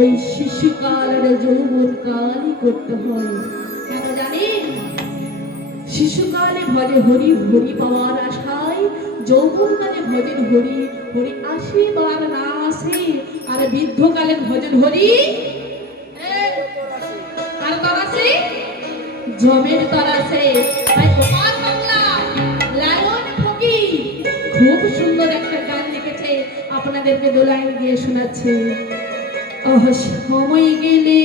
ওই শিশুকালের যৌবন কালই করতে হয়। কেন জানেন? শিশুকালে ভজে হরি, হরি পাওয়ার আশায়, যৌবনকালে ভজেন হরি, হরি আসে বার না আসে, আর বৃদ্ধকালে ভজেন হরি আর তরাসে জমের তরাসে। তাই গোপাল বাংলা লালন ফকির খুব সুন্দর একটা গান লিখেছে, আপনাদেরকে দু লাইন দিয়ে শোনাচ্ছে। সময় গেলে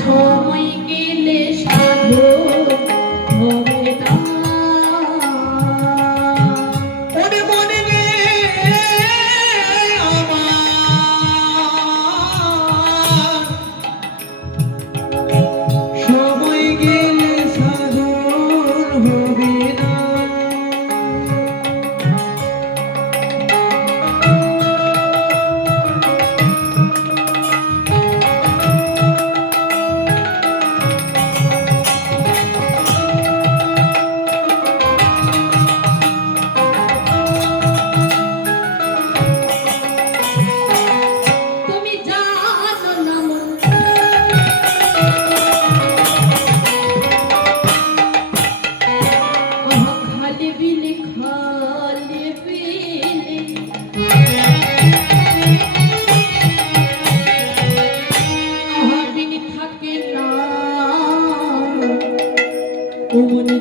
সময় গেলে সাধু হবে না।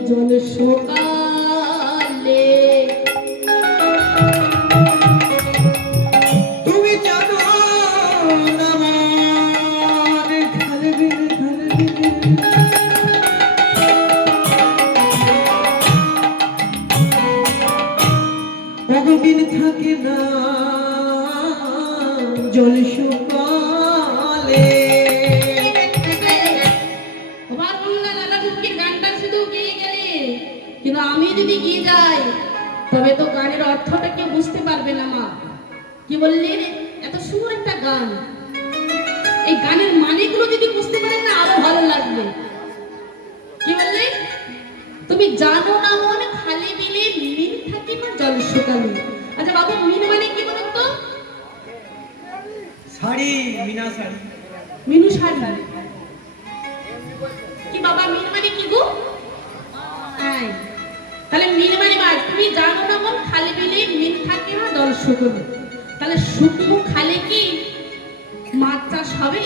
জল সকালে তুমি জানো না মন খালবে অগবিন থাকে না জল সকালে। কিন্তু আমি যদি গিয়ে যাই তবে তো গানের অর্থটা কেউ বুঝতে পারবে না। মা কি বললেন? এত সুন্দর একটা গান, এই গানের মানেগুলো যদি বুঝতে পারেন না আরো ভালো লাগবে। কি বললেন? তুমি জানো না মন খালি বিলে মিন থাকি না জল শুকালে। আচ্ছা বাবু, মিন মানে কি বলুন তো? শাড়ি, মিনা শাড়ি, মিনু শাড়ি। কি বাবা, মিন মানে কি গো? তাহলে মিন মানে মাছ। তুমি জানো না মন খালি বিলে মিন থাকে না জল শুকালে। তাহলে শুকনো খালে কি মাছ চাষ হবে?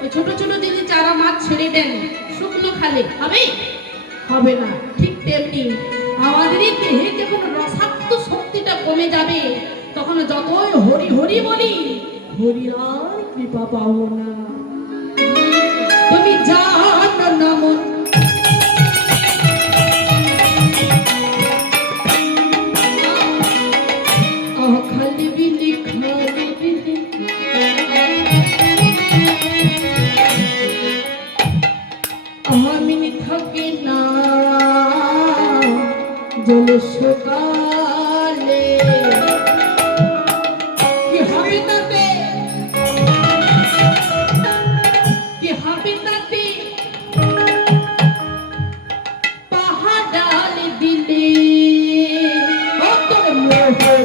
ওই ছোট ছোট যদি চারা মাছ ছেড়ে দেন শুকনো খালে হবে? হবে না। ঠিক তেমনি আমাদের দেহে যখন রসাত্ম শক্তিটা কমে যাবে তখন যতই হরি হরি বলি হরি আর কৃপা পাবো না। তুমি জানো না মন খালি বিলি খালি বিলি আমিন থাকে না জল সকালে। কি হবে তাতে? কি হবে তাতে? পাহাড় দিলে তোর মোহর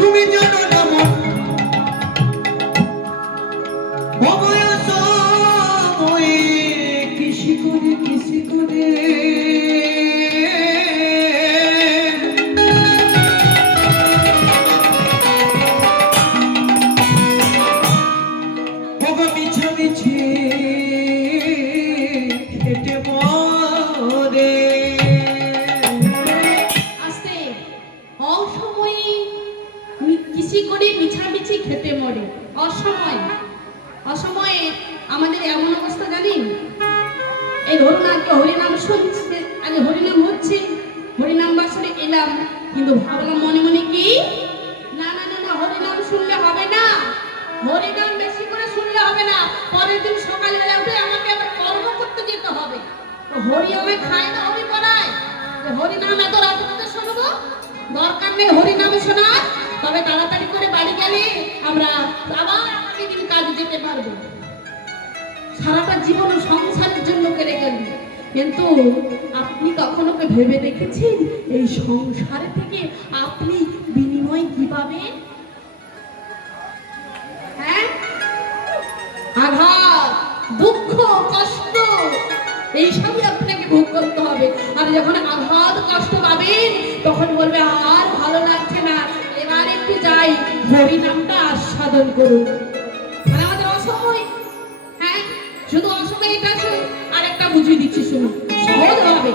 তুমি জানো না মন অবয়স কৃষি করে কৃষি করে মিছামিছি খেটে মরে। মিছি করে মিছামিছি খেতে মরে। অসময় অসময়ে আমাদের এমন অবস্থা জানেন, এই ধরুন আজকে হরিনাম শুনছে, আজ হরিনাম হচ্ছে, হরিনাম বাসনে এলাম, কিন্তু ভাবলাম মনে মনে কি, না না না না, হরিনাম শুনলে হবে না, হরিনাম বেশি করে শুনলে হবে না, পরের দিন সকালবেলা উঠে আমাকে আবার কর্ম করতে যেতে হবে। তো হরি আমায় খায় না, হরি পড়ায়, হরিনাম এত রাতে শুনবো, দরকার নেই হরিনাম শোনার। তবে তাড়াতাড়ি করে বাড়ি গেলে আমরা আবার আগামী দিন কাজে যেতে পারবো। সারাটা জীবন সংসারের জন্য কেড়ে গেল, কিন্তু আপনি কখনো কি ভেবে দেখেছেন এই সংসারে থেকে আপনি বিনিময় কি পাবেন? হ্যাঁ, আঘাত, দুঃখ, কষ্ট এইসবই আপনাকে ভোগ করতে হবে। আর যখন আঘাত কষ্ট পাবেন তখন বলবে আর ভালো লাগছে না, এবার একটু যাই হরি নামটা আস্বাদন করুন। আর আমাদের অসময়, হ্যাঁ শুধু অসময়, এটা আর একটা বুঝিয়ে দিচ্ছি শুনুন সহজ ভাবে।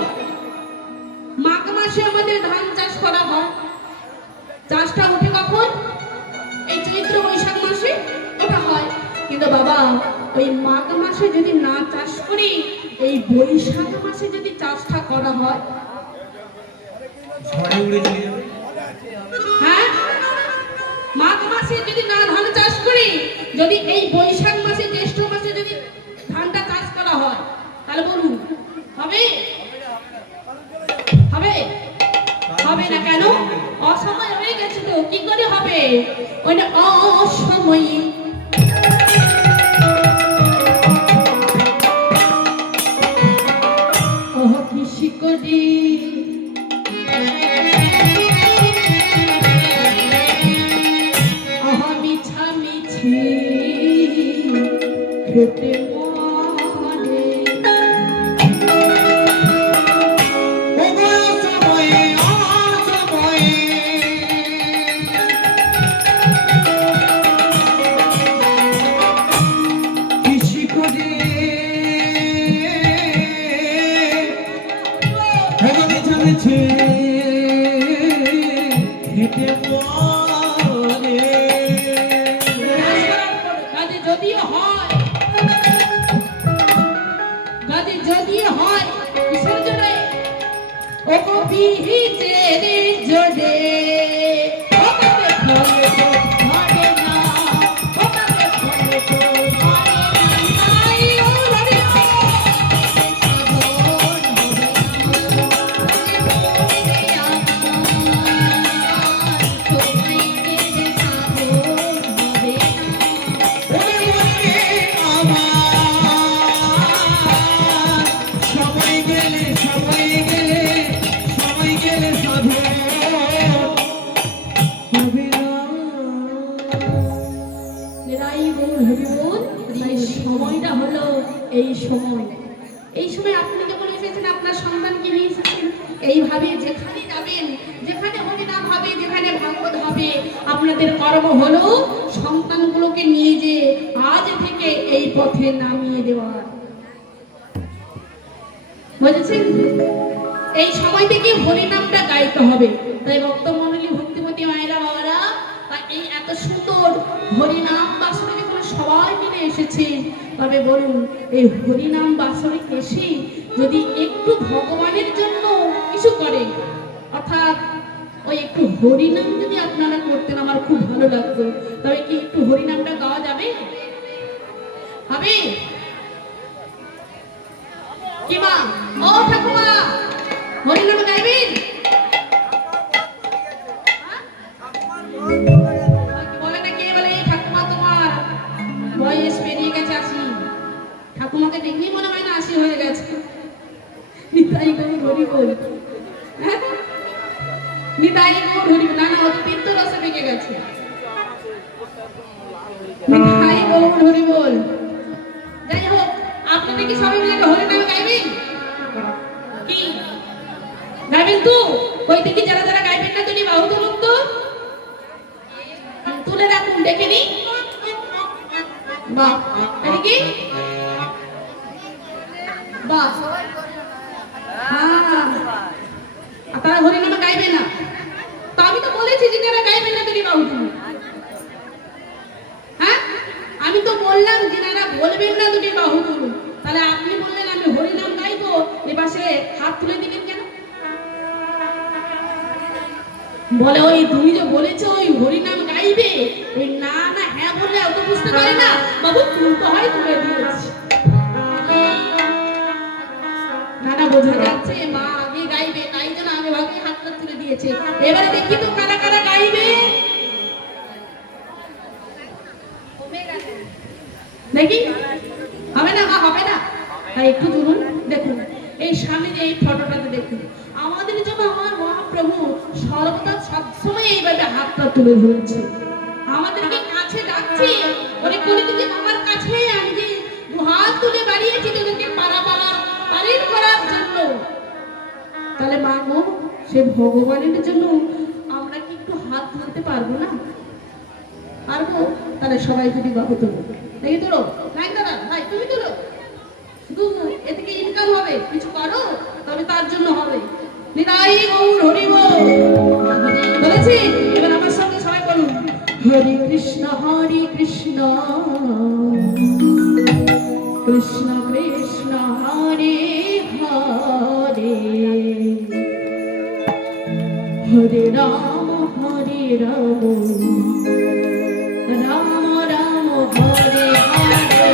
মাঘ মাসে আমাদের ধান চাষ করা হয়, চাষটা ওঠে কখন? এই চৈত্র বৈশাখ মাসে ওটা হয়। কিন্তু বাবা ওই মাঘ মাসে যদি না চাষ করি, এই বৈশাখ মাসে যদি চাষটা করা হয়, ঝড়ে উড়ে চলে যাবে। হ্যাঁ মাঘ মাসে যদি না ধান চাষ করি, যদি এই বৈশাখ মাসে জ্যৈষ্ঠ মাসে যদি ধানটা চাষ করা হয়, তাহলে বলুন হবে? হবে? হবে না কেন? অসময় হয়ে গেছে তো, কি করে হবে? ওইটা অসময়ে কৃষি করি মিছামিছি খেতে মরে। সময়টা হলো এই সময়। এই সময় আপনি যখন এসেছেন, আপনার সন্তানকে নিয়ে এসেছেন, এইভাবে যেখানে যাবেন, যেখানে হরিনাম হবে, যেখানে ভাগবত হবে, আপনাদের কর্ম হলো সন্তানগুলোকে নিয়ে যে আজ থেকে এই পথে নামিয়ে দেওয়া। বুঝেছেন? এই সময় থেকে হরিনামটা গাইতে হবে। তাই ভক্তমণ্ডলী, ভক্তিমতী মায়েরা, বাবারা, এই এত সুন্দর হরিনাম বাসনে যখন সবাই মিলে এসেছে, তবে বলুন এই হরিনাম বাসনে এসে যদি একটু ভগবানের জন্য কিছু করে, অর্থাৎ ওই একটু হরিনাম যদি আপনারা করতেন, আমার খুব ভালো লাগতো। তবে কি একটু হরিনামটা গাওয়া যাবে? হবে কি মা? ও ঠাকুমা, হরিনাম গাইবেন? বলে না, কে বলে ঠাকুমা তোমার বয়স পেরিয়ে গেছে 80? ঠাকুমাকে দেখলেই মনে হয় না 80 হয়ে গেছে। নিতাই গৌর হরি বল, নিতাই গৌর হরি বল। না না, ও তো তীর্থ রসে পেকে গেছে। নিতাই গৌর হরি বল। যাই হোক, আপনারা কি সবাই মিলে হরিনাম গাইবেন? কি গাইবেন তো? ওই দেখি যারা যারা গাইবেন না, তুমি বাহু তুলুন তো, তুলে রাখুন, দেখে নি। বাহ, এদিকে বাহ। হ্যাঁ, তারা হরিনামে গাইবে না, তো আমি তো বলেছি যে যারা গাইবেন না তুমি বাহু তুলুন। পাশে হাত তুলে দিলেন কেন? বলে ওই তুমি যে বলেছো ওই হরিনাম গাইবে, ওই না না হ্যাঁ বললে অত বুঝতে পারে না বাবু, তুলতে হয় তুলে দিয়েছি। না না বোঝা যাচ্ছে মা আগে গাইবে, তাই জন্য আগে ভাগে হাতটা তুলে দিয়েছে। এবারে দেখি তো কারা কারা গাইবে, দেখি হবে না হবে না। তাই একটু তুলুন, দেখুন এই সামনে যে এই ফটোটাতে দেখুন, আমাদের জন্য আমার মহাপ্রভু সর্বদা সবসময় এইভাবে হাতটা তুলে ধরেছে, আমাদেরকে কাছে ডাকছে। ওরে কলিযুগে আমার কাছে আমি যে হাত তুলে বাড়িয়েছি তোদেরকে পারির করার জন্য। তাহলে মা গো, সে ভগবানের জন্য আমরা কি একটু হাত তুলতে পারবো না? পারবো? তাহলে সবাই যদি বাহু তোলো, দেখি তোলো, লাইন দাদা ভাই তুমি তোলো, শুধু এদিকে ইনকাম হবে, কিছু করো তবে তার জন্য হবে। নিতাই গৌর হরি বল বলেছি। এবার আমার সঙ্গে সবাই বলুন, হরে কৃষ্ণ কৃষ্ণ কৃষ্ণ হরে হরে, হরে রাম রাম রাম হরে হরে,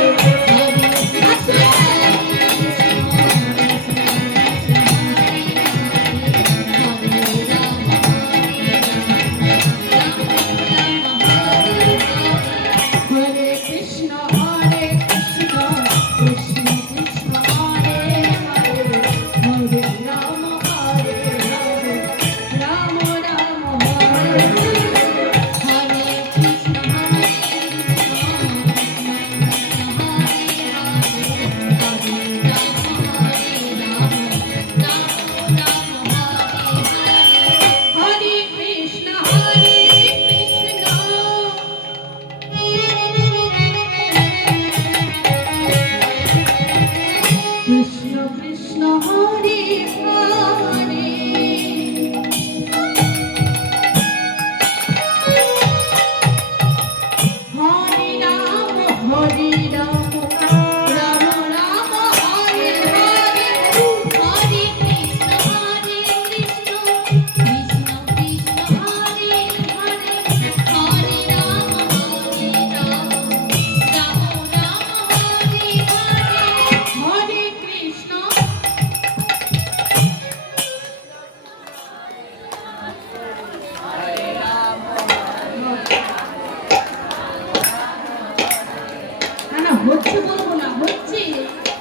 হচ্ছে বলবো না, হচ্ছে,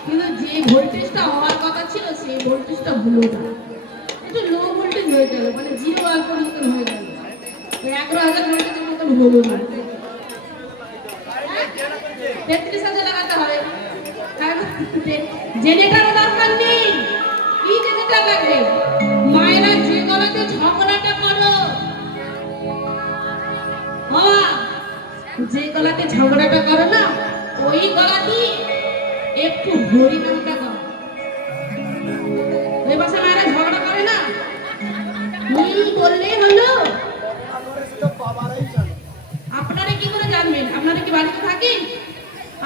কিন্তু যে ভোল্টেজটা হওয়ার কথা ছিল সেই ভোল্টেজটা হলো না, একটু লো ভোল্টেজ হয়ে গেল, মানে 0 আর পর্যন্ত হয়ে গেল, 11,000 ভোল্টেজের মতন হলো না। 33,000 লাগাতে হবে, জেনারেটরও দরকার নেই, কি জেনারেটর লাগবে? মায়েরা যে গলাতে ঝগড়াটা করো, যে গলাতে ঝগড়াটা করো না, ওই গলাটি একটু হরি নামটা গাও। ওই পাশে মায়েরা ঝগড়া করে না, বললেই হলো। আপনারা কি করে জানবেন? আপনারা কি বাড়িতে থাকেন?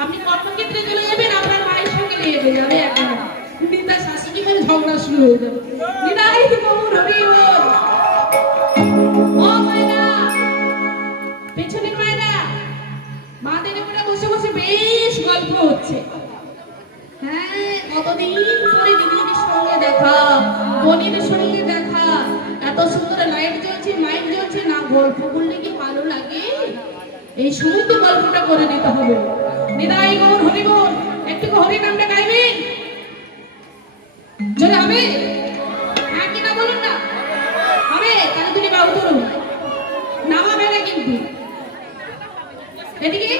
আপনি কর্মক্ষেত্রে চলে যাবেন, আপনার মায়ের সঙ্গে লেগে যাবে, একবার তার শাশুড়ি মানে ঝগড়া শুরু হয়ে যাবে। নিতাই গৌর হরি বল। ও মায়েরা, পেছনে মায়েরা, মাদের উপরে বসে বসে বেশ গল্প হচ্ছে। হ্যাঁ, কতদিন পরে দিদির সঙ্গে দেখা, বোনের সঙ্গে দেখা, এত সুন্দর লাইট জ্বলছে, মাইক জ্বলছে, না গল্প করলে কি ভালো লাগে? এই সময় তো গল্পটা করে নিতে হবে। নিতাই গৌর হরি বল, একটু হরি নামটা গাইবেন, জোরে হবে? হ্যাঁ কি না বলুন না? হবে? তাহলে তুমি বাবু ধরুন, নামাবে না কিন্তু, এদিকে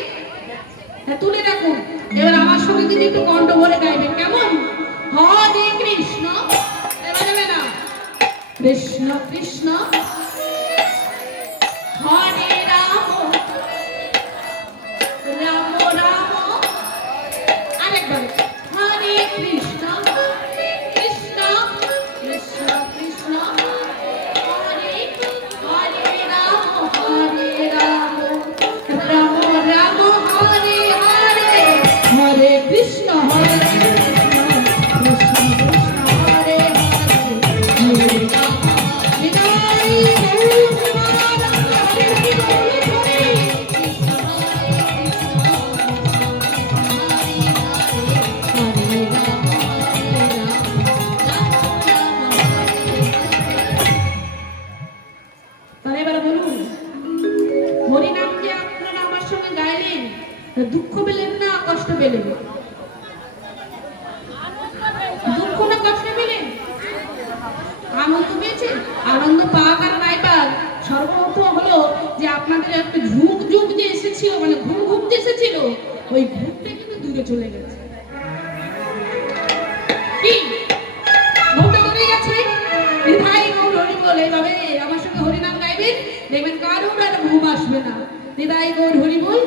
তুলে রাখুন। এবার আমার সঙ্গে যদি একটু কণ্ঠ ভরে গাইবেন, কেমন? হরে কৃষ্ণ, এবার যাবে না, কৃষ্ণ কৃষ্ণ হরে রাম রাম রাম, আরেকবার হরে কৃষ্ণ কৃষ্ণ কৃষ্ণ কৃষ্ণ হরে হরে রাম রাম রাম হরে হরে, হরে কৃষ্ণ কৃষ্ণ কৃষ্ণ দুঃখ পেলেন না কষ্ট পেলেন? দুঃখ না কষ্ট পেলেন? আনন্দ পেয়েছেন? আনন্দ পাক আর নাই পাক সর্বপ্রথম হলো যে আপনাদের একটা ঝুঁক ঝুঁক যে এসেছিল, মানে ঘুম ঘুম যে এসেছিল, ওই ঘুমটা কিন্তু দূরে চলে গেছে। কি ঘুমটা দূরে গেছে? নিধাই গৌর হরি বলে এইভাবে আমার সঙ্গে হরিনাম গাইবেন, দেখবেন কারোর আর ঘুম আসবে না। নিধাই গৌর হরি বল।